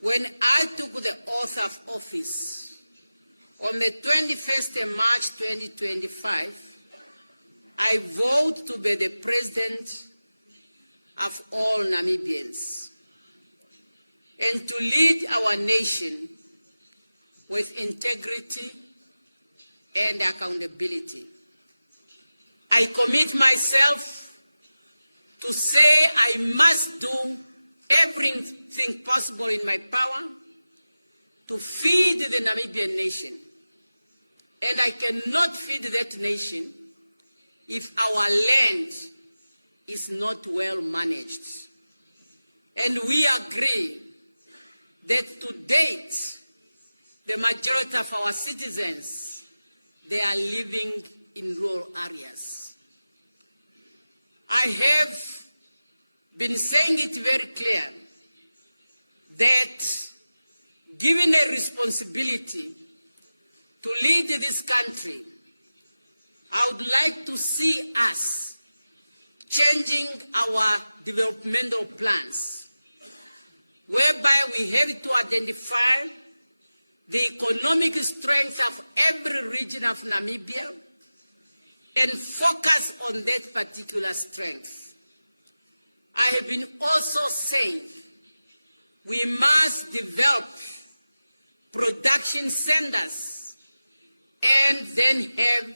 when I took the oath of office on the 21st of March 2025, I vowed to be the president of all Namibians and to lead our nation with integrity and accountability. I commit myself to say I must do everything possible in my power to feed the Namibian nation. And I cannot feed that nation if our land is not well managed. And we agree that to date, the majority of our citizens, they are living in rural areas. I have been saying it very clear that given a responsibility to lead this country, I would like to see us changing our developmental plans, whereby we have to identify the economic strength of every region of Namibia and focus on that particular strength. I have been also saying we must develop production centers and then have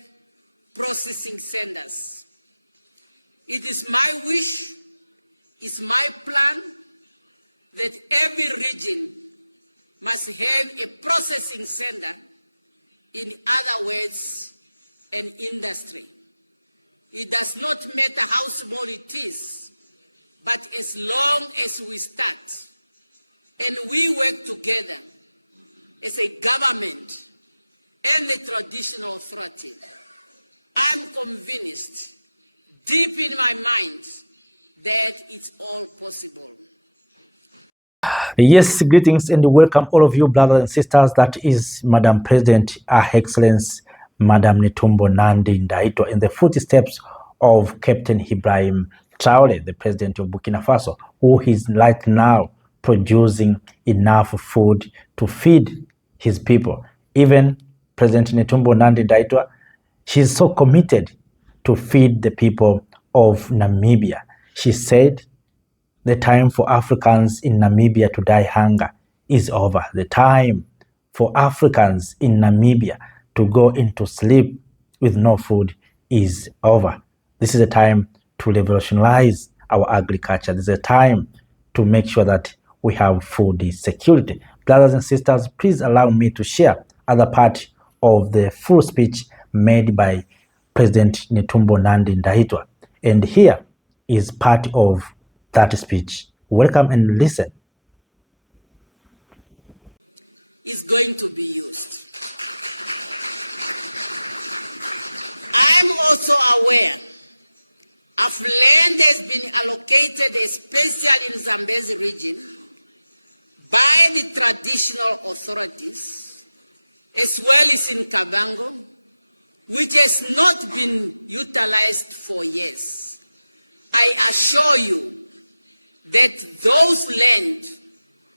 processing centers. It is my wish, it's my plan that every region must have a processing center, in other words, an industry. It does not matter how small it is, but as long as we start and we work together as a government and the traditional authority, I'm convinced, deep in my mind, that it's all possible. Yes, greetings and welcome all of you brothers and sisters. That is Madam President, Her Excellence, Madam Netumbo Nandi Ndaitwah, in the footsteps of Captain Ibrahim Traore, the president of Burkina Faso, who is right now producing enough food to feed his people. Even President Netumbo Nandi Ndaitwah, she's so committed to feed the people of Namibia. She said the time for Africans in Namibia to die hunger is over. The time for Africans in Namibia to go into sleep with no food is over. This is a time to revolutionize our agriculture. This is a time to make sure that we have food security. Brothers and sisters, please allow me to share other part of the full speech made by President Netumbo Nandi Ndaitwah. And here is part of that speech. Welcome and listen. Is going to be used. I'm also aware of land has been allocated, especially in Zambezi region, by the traditional authorities, as well as in Kavango, which has not been utilized for years. I assure you that those land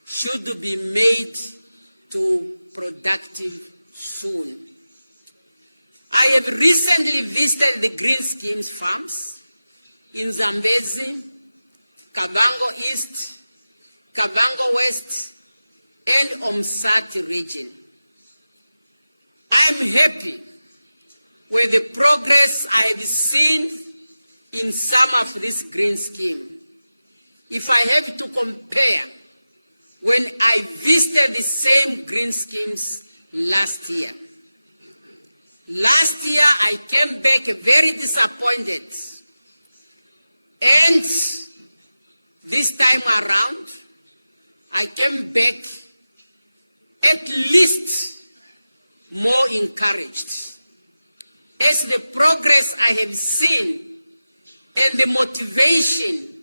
should be made to productive soon. I have recently visited the Green Schemes farms in Zambezi, Kavango East, Kavango West, and Omsati region. I'm happy with the progress I have seen in some of this green scheme. If I have to compare, when I visited the same green schemes last year. Last year, I came back very disappointed. And this time around, I came back at least more encouraged. As the progress I have seen and the motivation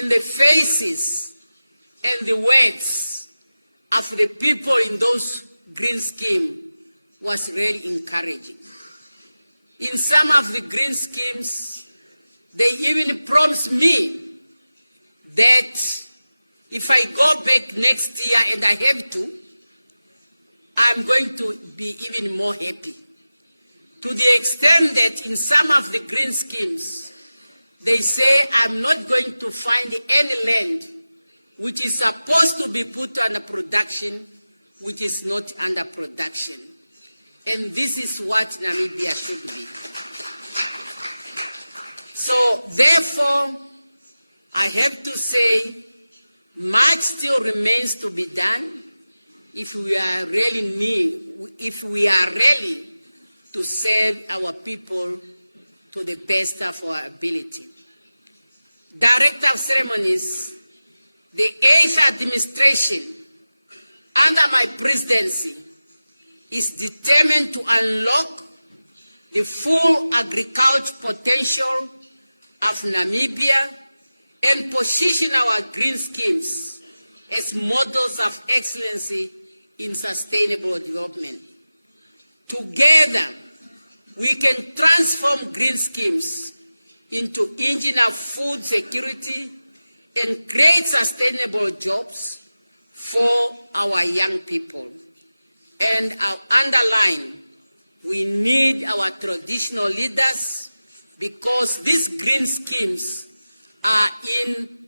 in the faces and the words of the people in those green schemes was really encouraging. In some of the green schemes, they even promised me that if I go back next year and I have to, I'm going to be even more happy. To the extent that in some of the green schemes, they say I'm not going to find any land which is supposed to be put under production, which is not under production. And this is what Namibia should be. So therefore, I have to say, much still remains to be done if we are really to serve our people to the best of our ability. Director of Ceremonies, the 8th administration under my presidency is determined to unlock the full agricultural potential of Namibia and position our green schemes as models of excellency in sustainable development. Together, we can transform green schemes into engine of food security and create sustainable jobs for our young people. And I'll underline, we need our traditional leaders because these green schemes are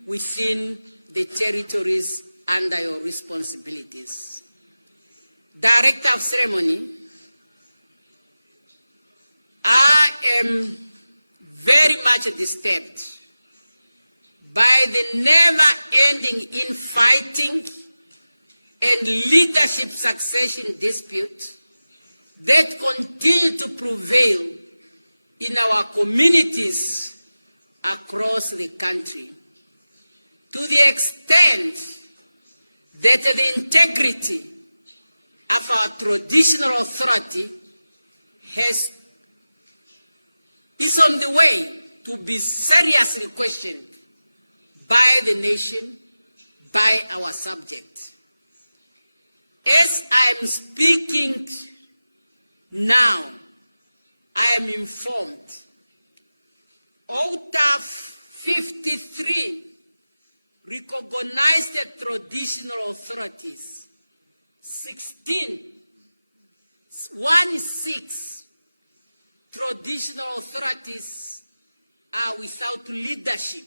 within the territories under your responsibilities. Director of Ceremony, I am very much disturbed by the never-ending infighting and leadership succession dispute that continue to prevail in our communities across the country, to the extent that the integrity of our traditional authority is on the way to be seriously questioned by the nation, by our subjects. As I am speaking now, I am informed out of 53 recognized traditional authorities, 16 traditional authorities are without leadership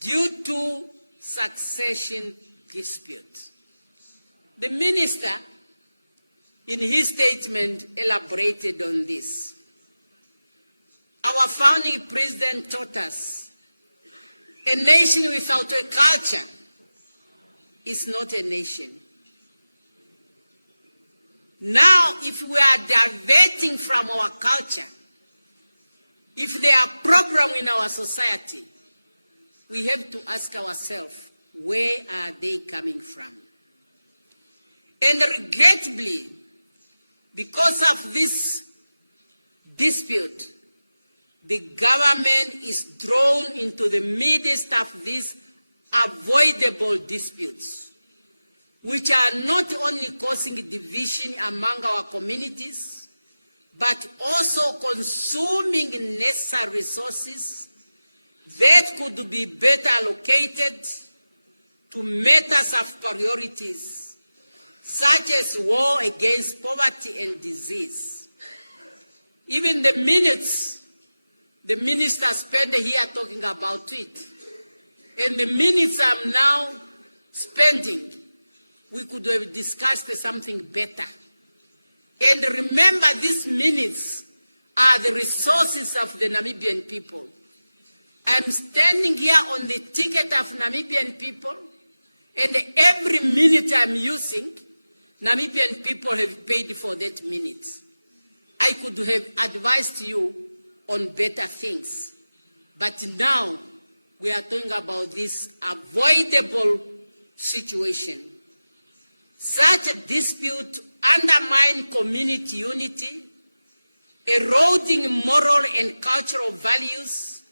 due to succession dispute. The minister, in his statement, elaborated on this. Our founding president taught us, a nation without a culture is not a nation. Now, if we are diverting from our culture, if there are problems in our society, we have to ask ourselves, where are they coming from? And regrettably, because of this dispute, the government is drawn into the midst of these avoidable disputes, which are not only causing division among our communities, but also consuming necessary resources that could be better allocated to matters of priorities, such as war against poverty and disease. Even the minutes the minister spent here talking about it, and the minutes I'm now spending, we could have discussed something better. And remember, these minutes are the resources of the Namibian people. I'm standing here on the ticket of Namibian people, and every minute I'm using, Namibian people have paid for that minute. I could have advised you on better things. But now we are talking about this avoidable situation. Such a dispute undermines community unity, eroding moral and cultural values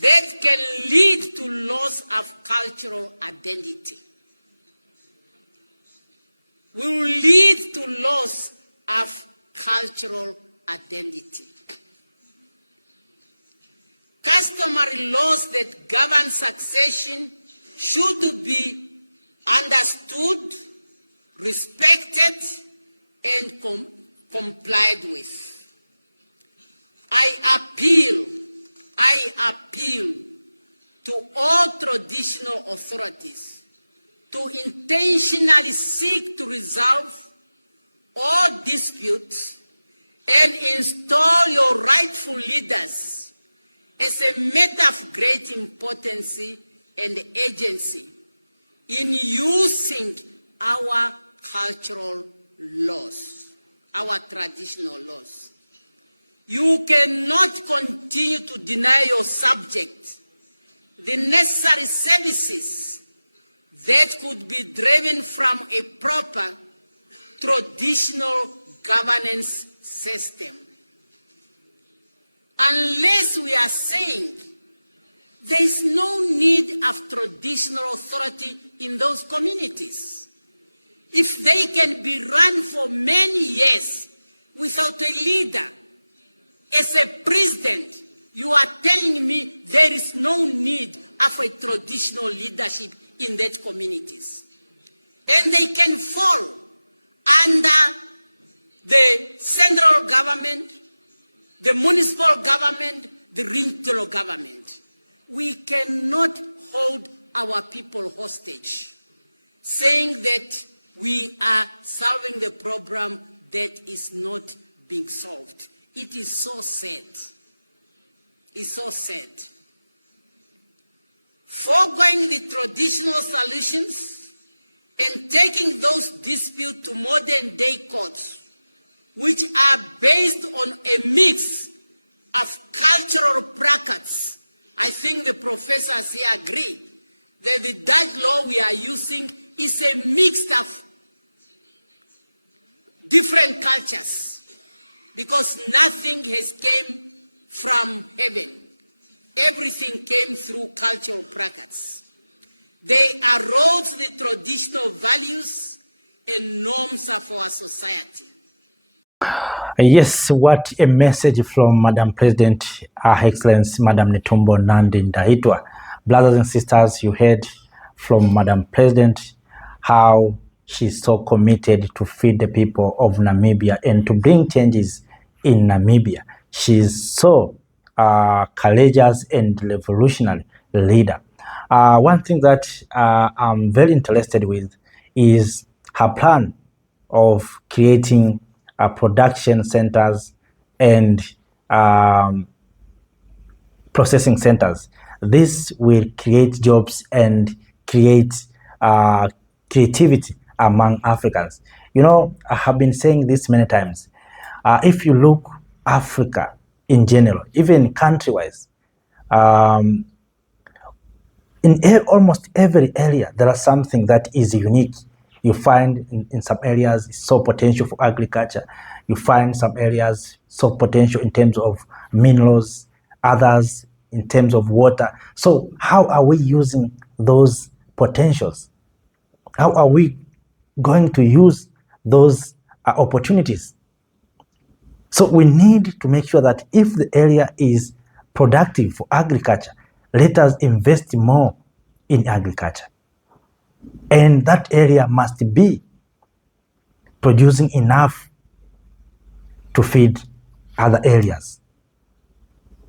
that can lead to loss of cultural identity. Will lead to loss of cultural identity. Customary laws that govern succession should be understood, respected, and complied with. I appeal to all traditional authorities to intentionally seek to resolve all disputes and install your rightful leaders as a matter of great importance and agency in using our cultural laws, our traditional laws. You cannot continue to deny your subject the necessary services that could be driven from a proper traditional governance system. Unless we are saying there is no need of traditional authority in those communities. If they can be run for many years without a leader, as a president, you are telling me there is no need of a traditional leadership in that communities. And they can fall under the central government, the municipal government, the regional government. We cannot hold our people hostage, saying that we are solving the problem that is not being solved. It is so sad. It's so sad. Foregoing the traditional solutions and taking those disputes to modern day courts, which are based on a mix of cultural brackets. I think the professors here agree that the Dutch law we are using is a mix of different cultures, because nothing has came from heaven. Everything came through cultural brackets. They erode the traditional values and norms of our society. Yes, what a message from Madam President, Her Excellency Madam Netumbo Nandi Ndaitwah. Brothers and sisters, you heard from Madam President how she's so committed to feed the people of Namibia and to bring changes in Namibia. She's so courageous and revolutionary leader. One thing that I'm very interested with is her plan of creating production centers and processing centers. This will create jobs and create creativity among Africans. You know, I have been saying this many times. If you look Africa in general, even country-wise, in almost every area, there are something that is unique. You find in some areas so potential for agriculture. You find some areas so potential in terms of minerals, others in terms of water. So how are we using those potentials? How are we going to use those opportunities? So we need to make sure that if the area is productive for agriculture, let us invest more in agriculture. And that area must be producing enough to feed other areas.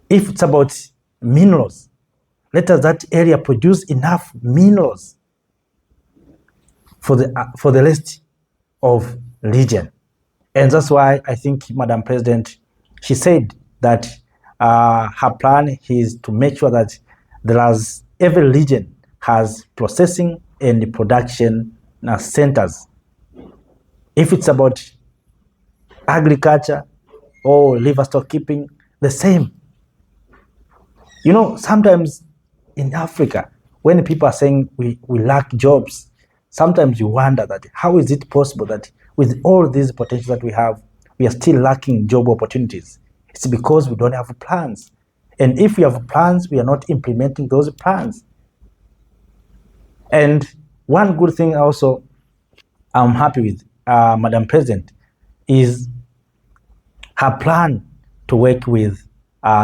If it's about minerals, let us that area produce enough minerals for the rest of region. And that's why I think Madam President, she said that her plan is to make sure that every region has processing and production centers. If it's about agriculture or livestock keeping, the same. You know, sometimes in Africa, when people are saying we lack jobs, sometimes you wonder that how is it possible that with all these potential that we have, we are still lacking job opportunities? It's because we don't have plans. And if we have plans, we are not implementing those plans. And one good thing also I'm happy with, Madam President, is her plan to work with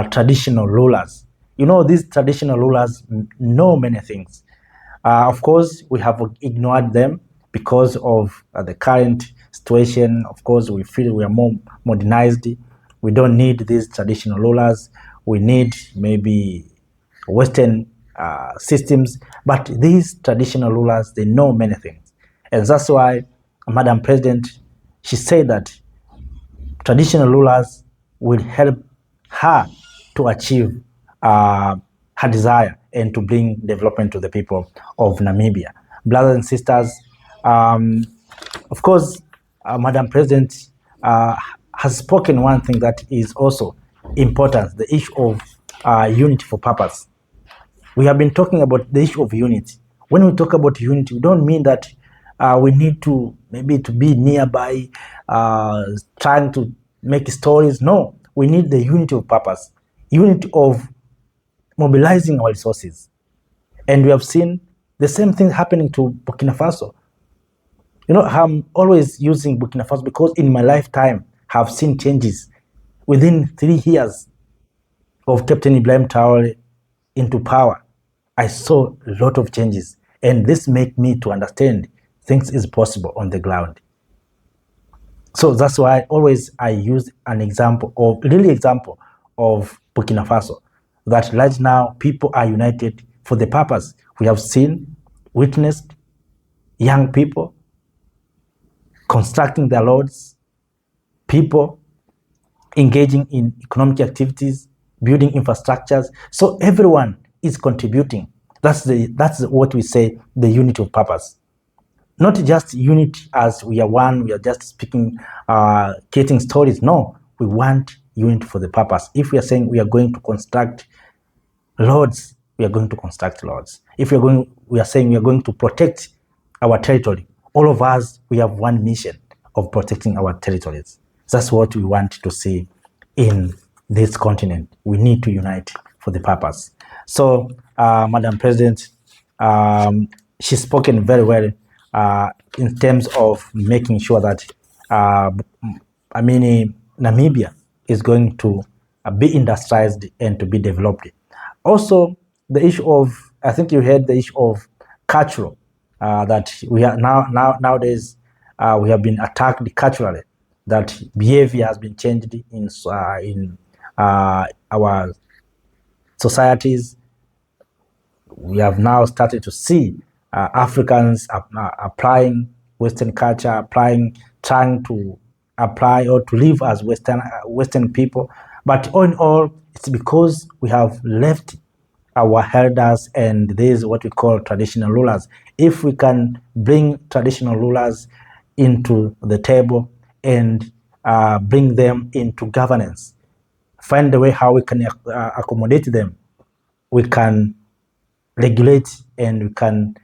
traditional rulers. You know, these traditional rulers know many things. Of course, we have ignored them because of the current situation. Of course, we feel we are more modernized. We don't need these traditional rulers. We need maybe Western systems. But these traditional rulers, they know many things. And that's why Madam President, she said that traditional rulers will help her to achieve her desire and to bring development to the people of Namibia. Brothers and sisters, of course, Madam President has spoken one thing that is also important, the issue of unity for purpose. We have been talking about the issue of unity. When we talk about unity, we don't mean that we need to maybe to be nearby, trying to make stories. No, we need the unity of purpose, unity of mobilizing our resources. And we have seen the same thing happening to Burkina Faso. You know, I'm always using Burkina Faso because in my lifetime, I've seen changes. Within 3 years of Captain Ibrahim Traore into power, I saw a lot of changes. And this made me to understand things is possible on the ground. So that's why always I use an example of Burkina Faso, that right now people are united for the purpose. We have seen, witnessed young people constructing their roads, people engaging in economic activities, building infrastructures. So everyone is contributing. That's what we say, the unity of purpose. Not just unity as we are one, we are just speaking, creating stories. No, we want unity for the purpose. If we are saying we are going to construct roads, we are going to construct roads. If we are saying we are going to protect our territory, all of us, we have one mission of protecting our territories. That's what we want to see in this continent. We need to unite for the purpose. So, Madam President, she's spoken very well in terms of making sure that Namibia is going to be industrialized and to be developed. Also, the issue of, I think you heard the issue of cultural, that we are nowadays we have been attacked culturally, that behavior has been changed in our societies. We have now started to see Africans applying Western culture, trying to apply or to live as Western people. But all in all, it's because we have left our elders, and this is what we call traditional rulers. If we can bring traditional rulers into the table and bring them into governance, find a way how we can accommodate them, we can regulate and we can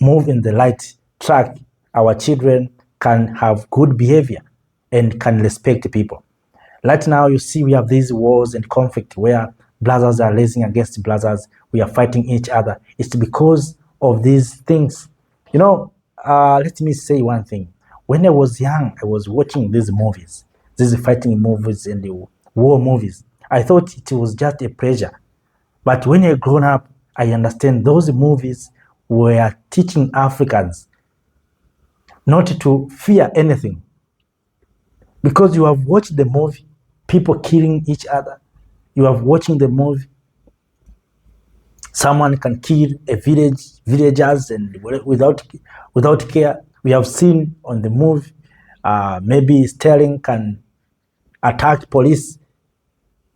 move in the right track. Our children can have good behavior and can respect people. Right now, you see we have these wars and conflict where brothers are raising against brothers. We are fighting each other. It's because of these things. You know, let me say one thing. When I was young, I was watching these movies, these fighting movies and the war movies. I thought it was just a pleasure. But when I grown up, I understand those movies were teaching Africans not to fear anything. Because you have watched the movie, people killing each other. You have watching the movie, someone can kill a villagers and without care. We have seen on the movie, maybe Sterling can attack police,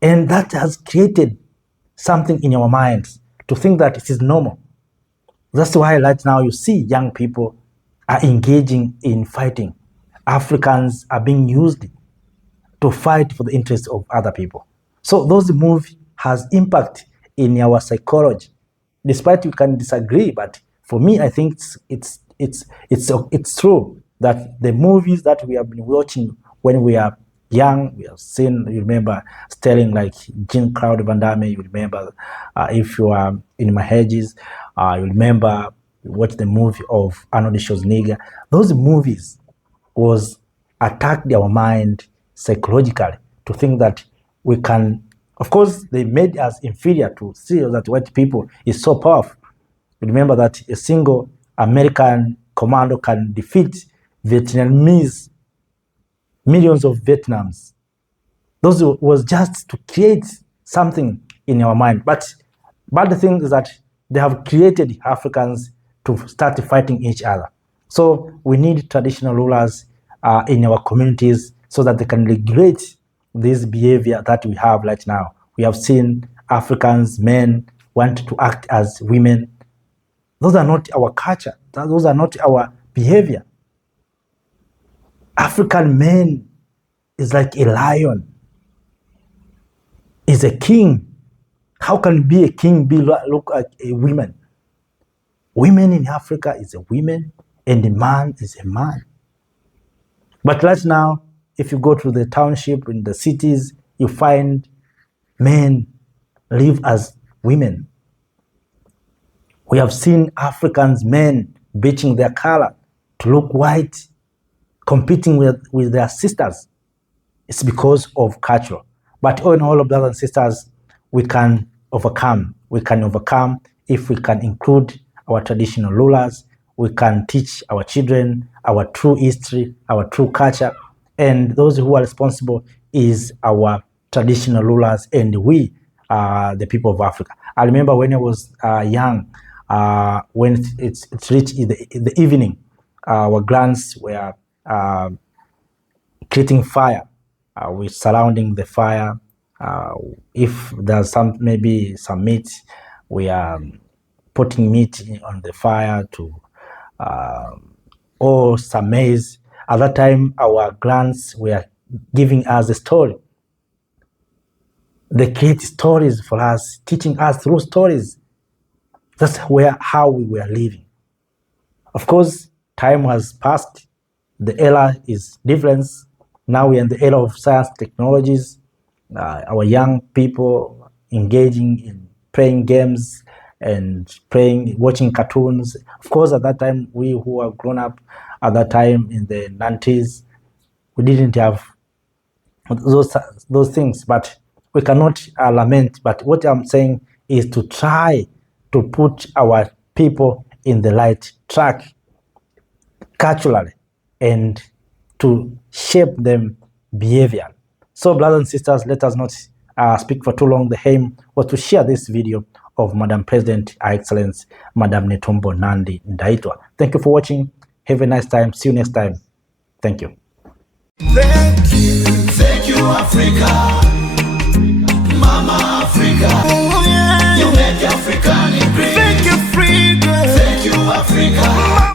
and that has created something in our minds to think that it is normal. That's why right now you see young people are engaging in fighting. Africans are being used to fight for the interests of other people. So those movies has impact in our psychology. Despite you can disagree, but for me, I think it's true that the movies that we have been watching when we are young, we have seen, you remember Sterling like Jean-Claude Van Damme, you remember if you are in my hedges, you remember watch the movie of Arnold Schwarzenegger. Those movies was attacked our mind psychologically to think that we can, of course, they made us inferior to see that white people is so powerful. Remember that a single American commando can defeat Vietnamese, millions of Vietnams. Those was just to create something in our mind. But the thing is that they have created Africans to start fighting each other. So we need traditional rulers in our communities so that they can regulate this behavior that we have right now. We have seen Africans, men, want to act as women. Those are not our culture. Those are not our behavior. African man is like a lion, is a king. How can be a king look like a woman? Women in Africa is a woman and a man is a man. But right now, if you go to the township in the cities, you find men live as women. We have seen Africans men bleaching their color to look white, competing with their sisters. It's because of culture. But all in all, brothers and sisters, we can overcome. We can overcome if we can include our traditional rulers. We can teach our children our true history, our true culture, and those who are responsible is our traditional rulers and we, the people of Africa. I remember when I was young, when it's reached in the evening, our grands were creating fire. We're surrounding the fire. If there's maybe some meat, we are putting meat on the fire to or some maize. At that time, our grands were giving us a story. They create stories for us, teaching us through stories. That's how we were living. Of course, time has passed. The era is different. Now we're in the era of science technologies. Our young people engaging in playing games and watching cartoons. Of course, at that time, we who are grown up at that time in the 90s, we didn't have those things, but we cannot lament. But what I'm saying is to try to put our people in the right track culturally and to shape them behavior. So brothers and sisters, let us not speak for too long. The aim was to share this video of Madam President, Her Excellency, Madam Netumbo Nandi Ndaitwa. Thank you for watching. Have a nice time. See you next time. Thank you. Thank you, Africa. Mama Africa. Oh, yeah. You make Africa great. Thank you, Africa. Thank you, Africa.